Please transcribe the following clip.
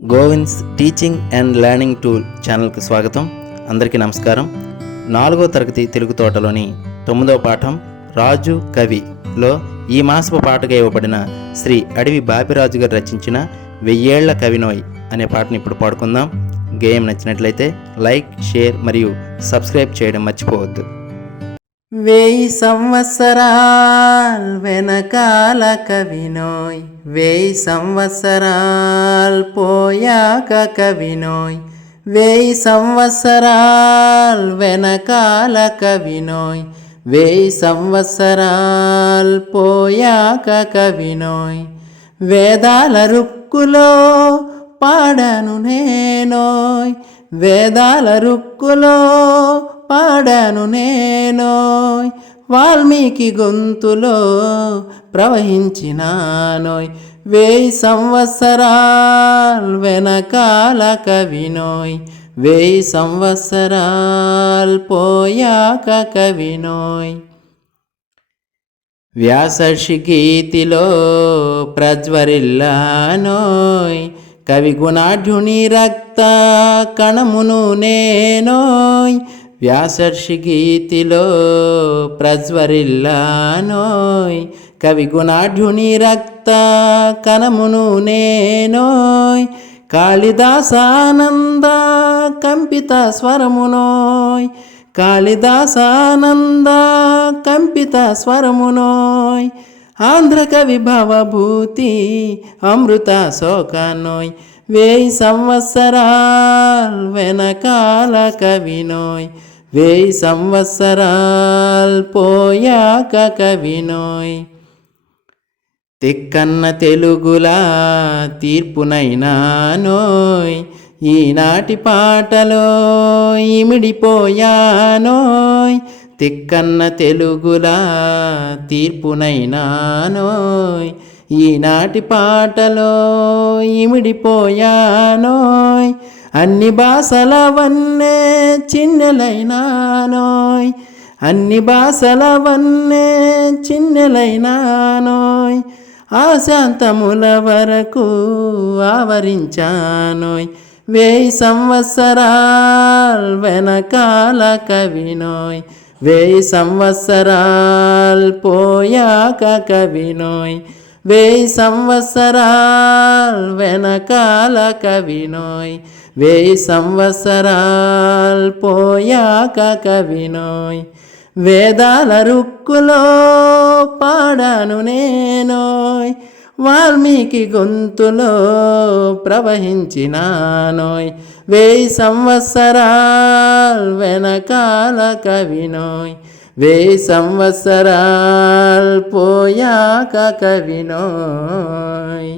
Govind's teaching and learning tool ఛానల్కి స్వాగతం. అందరికీ నమస్కారం. 4వ తరగతి తెలుగు తోటలోని 9వ పాఠం రాజు కవిలో ఈ మాసపు పాటగా ఇవ్వబడిన శ్రీ అడవి బాపిరాజు గారు రచించిన వెయ్యేళ్ల కవినోయ్ అనే పాటను ఇప్పుడు పాడుకుందాం. గేయం నచ్చినట్లయితే లైక్, షేర్ మరియు సబ్స్క్రైబ్ చేయడం మర్చిపోవద్దు. 1000 సంవత్సరాల్ వెనకాల కవినోయ్, 1000 సంవత్సరాల్ పోయాక కవినోయ్, 1000 సంవత్సరాల్ వెనకాల కవినోయ్, 1000 సంవత్సరాల్ పోయాక కవినోయ్. వేదాల రుక్కులో పాడాను నేనోయ్, వేదాల రుక్కులో పాడాను నేనోయ్, వాల్మీకి గొంతులో ప్రవహించినానోయ్. 1000 సంవత్సరాల్ వెనకాల కవినోయ్, 1000 సంవత్సరాల్ పోయాక కవినోయ్. వ్యాసర్షి గీతిలో ప్రజ్వరిల్లానోయ్, కవి గుణాఢ్యుని రక్త కణమును నేనోయ్. వ్యాసర్షి గీతిలో ప్రజ్వరిల్లానోయ్, కవి గుణాఢ్యుని రక్త కణమును నేనోయ్. కాళిదాసానంద కంపిత స్వరమునోయ్, కాళిదాసానంద కంపిత స్వరమునోయ్. ఆంధ్ర కవి భవభూతి అమృత శోకనోయ్, 1000 సంవత్సరాల్ వెనకాల కవినోయ్, 1000 సంవత్సరాల్ పోయాక కవినోయ్. తిక్కన్న తెలుగులా తీర్పునైనానోయ్, ఈనాటి పాటలో ఇమిడిపోయానోయ్. తిక్కన్న తెలుగులా తీర్పునైనానోయ్, ఈనాటి పాటలో ఇమిడిపోయానోయ్. అన్ని భాషల వన్నే చిన్నెలైనానోయ్, అన్ని భాషల వన్నే చిన్నెలైనానోయ్. ఆశాంతముల వరకు ఆవరించానోయ్, 1000 సంవత్సరాల్ వెనకాల కవినోయ్, 1000 సంవత్సరాల్ పోయాక కవినోయ్, 1000 సంవత్సరాల్ వెనకాల కవినోయ్, 1000 సంవత్సరాల్ పోయాక కవినోయ్. వేదాల రుక్కులో పాడాను నేనోయ్, వాల్మీకి గొంతులో ప్రవహించినానోయ్. 1000 సంవత్సరాల్ వెనకాల కవినోయ్, 1000 సంవత్సరాల్ పోయాక కవినోయ్.